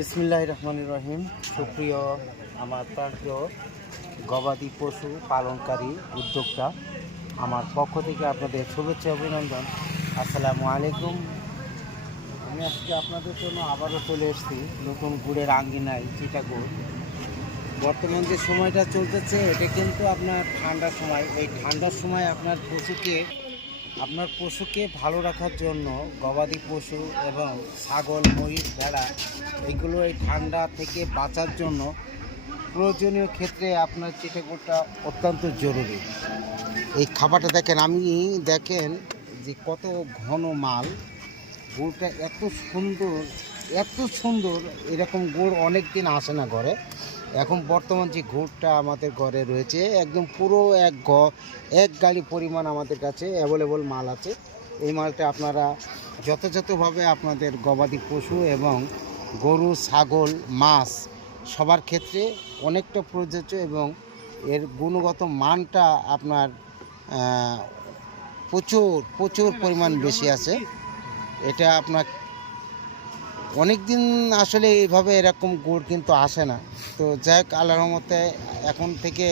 বিসমিল্লাহ রহমান রহিম। সুপ্রিয়, আমার প্রান্তীয় গবাদি পশু পালনকারী উদ্যোক্তা, আমার পক্ষ থেকে আপনাদের শুভেচ্ছা অভিনন্দন। আসসালামু আলাইকুম। আমি আজকে আপনাদের জন্য আবারও চলে এসেছি নতুন গুড়ের আঙ্গিনায় চিটাগুড় বর্তমান যে সময়টা চলতেছে, এটা কিন্তু আপনার ঠান্ডার সময়। এই ঠান্ডার সময় আপনার পশুকে আপনার পশুকে ভালো রাখার জন্য গবাদি পশু এবং ছাগল, মহিষ, ভেড়া এইগুলো এই ঠান্ডা থেকে বাঁচার জন্য প্রয়োজনীয় ক্ষেত্রে আপনার চিটাগুড়টা অত্যন্ত জরুরি। এই খাবারটা দেখেন, আমি দেখেন যে কত ঘন মাল, গুড়টা এত সুন্দর এত সুন্দর, এরকম গুড় অনেক দিন আসে না ঘরে। এখন বর্তমান যে ঘুরটা আমাদের ঘরে রয়েছে, একদম পুরো এক গ এক গাড়ি পরিমাণ আমাদের কাছে অ্যাভেলেবল মাল আছে। এই মালটা আপনারা যথাযথভাবে আপনাদের গবাদি পশু এবং গরু, ছাগল, মাছ সবার ক্ষেত্রে অনেকটা প্রযোজ্য এবং এর গুণগত মানটা আপনার প্রচুর প্রচুর পরিমাণ বেশি আছে। এটা আপনার অনেক দিন আসলে এইভাবে এরকম গুড় কিন্তু আসে না। তো যাই হোক, আল্লাহর রহমতে এখন থেকে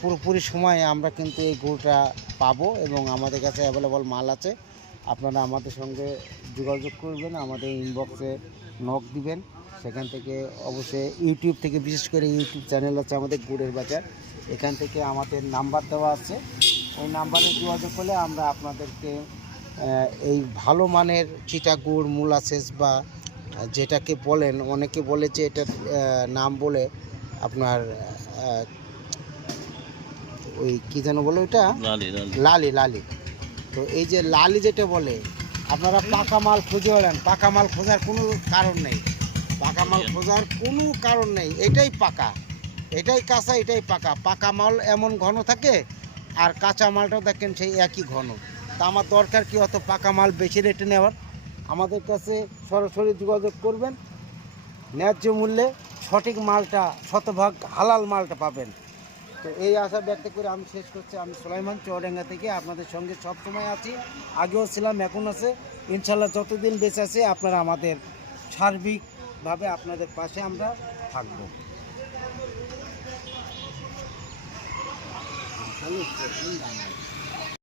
পুরোপুরি সময়ে আমরা কিন্তু এই গুড়টা পাবো এবং আমাদের কাছে অ্যাভেলেবল মাল আছে। আপনারা আমাদের সঙ্গে যোগাযোগ করবেন, আমাদের ইনবক্সে নক দিবেন। সেখান থেকে অবশ্যই ইউটিউব থেকে, বিশেষ করে ইউটিউব চ্যানেল আছে আমাদের গুড়ের বাজার। এখান থেকে আমাদের নাম্বার দেওয়া আছে। ওই নাম্বারে যোগাযোগ করলে আমরা আপনাদেরকে এই ভালো মানের চিটা গুড় মুলাসেস বা যেটাকে বলেন অনেকে বলে যে এটার নাম বলে আপনার ওই কী যেন বলে ওইটা? লালি লালি। তো এই যে লালি যেটা বলে আপনারা পাকা মাল খুঁজে বেড়ান। পাকা মাল খোঁজার কোনো কারণ নেই। পাকা মাল খোঁজার কোনো কারণ নেই। এটাই পাকা। এটাই কাঁচা এটাই পাকা। পাকা মাল এমন ঘন থাকে আর কাঁচা মালটাও দেখেন সেই একই ঘন। তা আমার দরকার কি অত পাকা মাল বেশি রেটে নেওয়ার? আমাদের কাছে সরাসরি যোগাযোগ করবেন। ন্যায্য মূল্যে সঠিক মালটা, শতভাগ হালাল মালটা পাবেন। তো এই আশা ব্যক্ত করে আমি শেষ করছি। আমি সুলাইমান চৌডাঙ্গা থেকে আপনাদের সঙ্গে সব সময় আছি। আগেও ছিলাম, এখন আছে। ইনশাল্লাহ যতদিন বেঁচে আছে, আপনারা আমাদের সার্বিকভাবে আপনাদের পাশে আমরা থাকব।